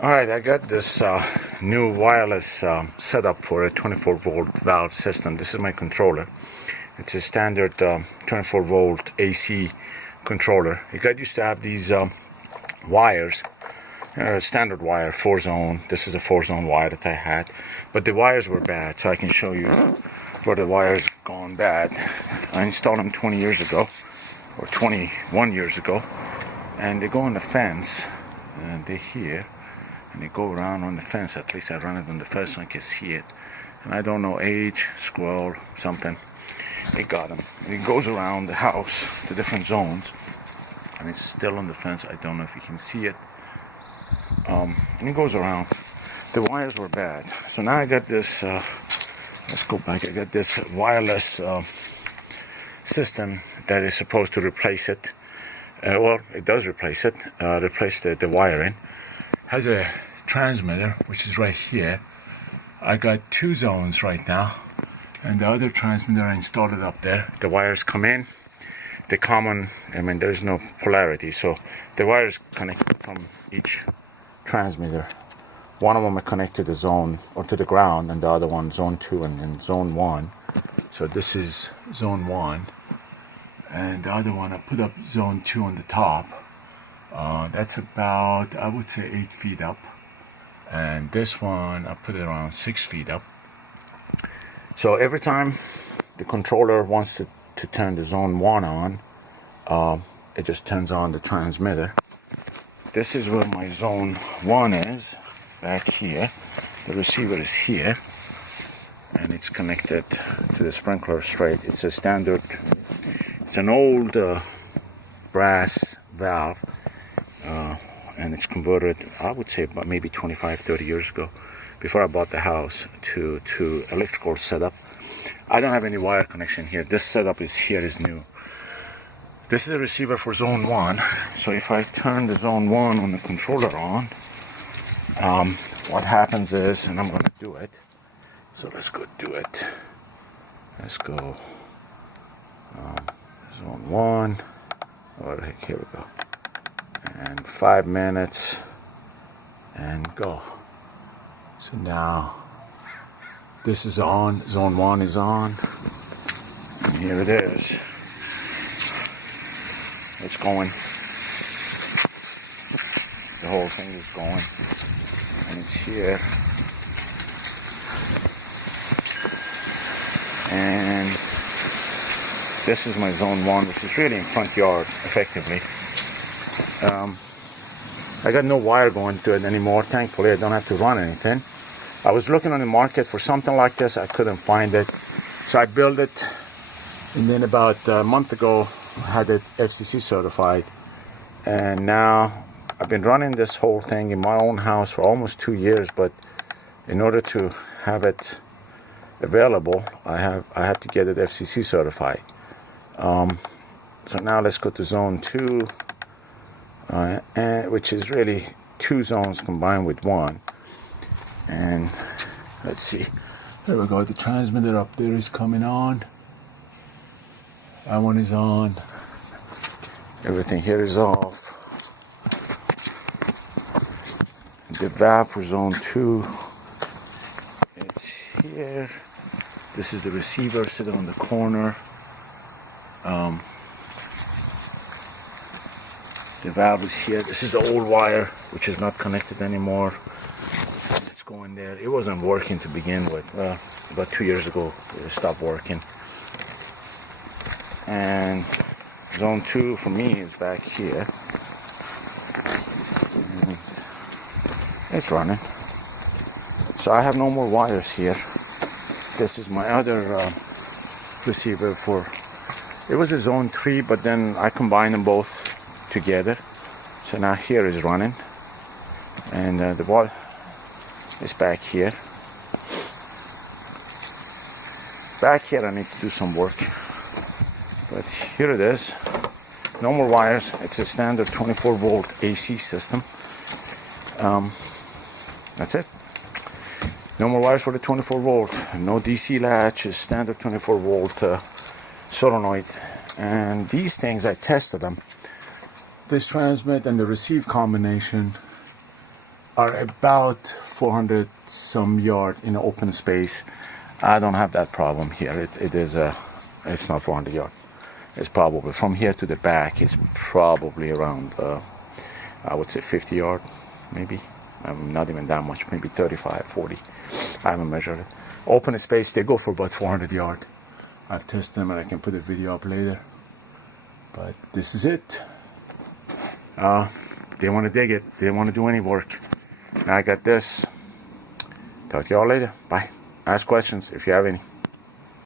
Alright, I got this new wireless setup for a 24 volt valve system. This is my controller. It's a standard 24 volt AC controller. You guys used to have these wires, standard wire, 4-zone. This is a 4-zone wire that I had, but the wires were bad, so I can show you where the wires gone bad. I installed them 20 years ago, or 21 years ago, and they go on the fence, and they're here. And they go around on the fence. At least I run it on the fence so I can see it. And I don't know, age, squirrel, something. They got them. And it goes around the house to different zones. And it's still on the fence. I don't know if you can see it. And it goes around. The wires were bad. So now I got this, let's go back. I got this wireless system that is supposed to replace it. Well, it does replace it. Replace the wiring. Has a transmitter, which is right here. I got 2 zones right now, and the other transmitter I installed it up there. The wires come in, the common, there's no polarity, so the wires connected from each transmitter. One of them are connected to the zone, or to the ground, and the other one zone 2 and then zone 1. So this is zone 1, and the other one I put up zone 2 on the top. That's about, I would say, 8 feet up, and this one I put it around 6 feet up. So every time the controller wants to turn the zone 1 on, it just turns on the transmitter. This is where my zone 1 is, back here. The receiver is here, and it's connected to the sprinkler straight. It's a standard, it's an old brass valve. And it's converted, I would say, about maybe 25-30 years ago, before I bought the house, to electrical setup. I don't have any wire connection here. This setup is new. This is a receiver for zone 1. So if I turn the zone 1 on the controller on, what happens is, and I'm going to do it. So let's go do it. Let's go zone 1. Oh, here we go. And 5 minutes, and go. So now this is on, zone 1 is on, and here it is. It's going. The whole thing is going, and it's here. And this is my zone 1, which is really in front yard, effectively. I got no wire going to it anymore. Thankfully, I don't have to run anything. I was looking on the market for something like this. I couldn't find it, so I built it, and then about a month ago I had it FCC certified, and now I've been running this whole thing in my own house for almost 2 years. But in order to have it available, I had to get it FCC certified. So now let's go to zone 2. Which is really 2 zones combined with 1. And let's see, there we go. The transmitter up there is coming on. That one is on. Everything here is off. The valve for zone 2, it's here. This is the receiver sitting on the corner. The valve is here. This is the old wire, which is not connected anymore. It's going there. It wasn't working to begin with. Well, about 2 years ago, it stopped working. And zone 2 for me is back here. And it's running. So I have no more wires here. This is my other receiver for, it was a zone 3, but then I combined them both together. So now here is running, and the ball is back here. Back here I need to do some work, but here it is. No more wires. It's a standard 24 volt AC system. That's it. No more wires for the 24 volt. No DC latch. It's standard 24 volt solenoid. And these things, I tested them. This transmit and the receive combination are about 400 some yard in an open space. I don't have that problem here. It's not 400 yard. It's probably from here to the back is probably around I would say 50 yard, maybe. Not even that much, maybe 35, 40. I haven't measured it. Open space, they go for about 400 yard. I've tested them and I can put a video up later. But this is it. They want to dig it. They want to do any work. Now I got this. Talk to y'all later. Bye. Ask questions if you have any.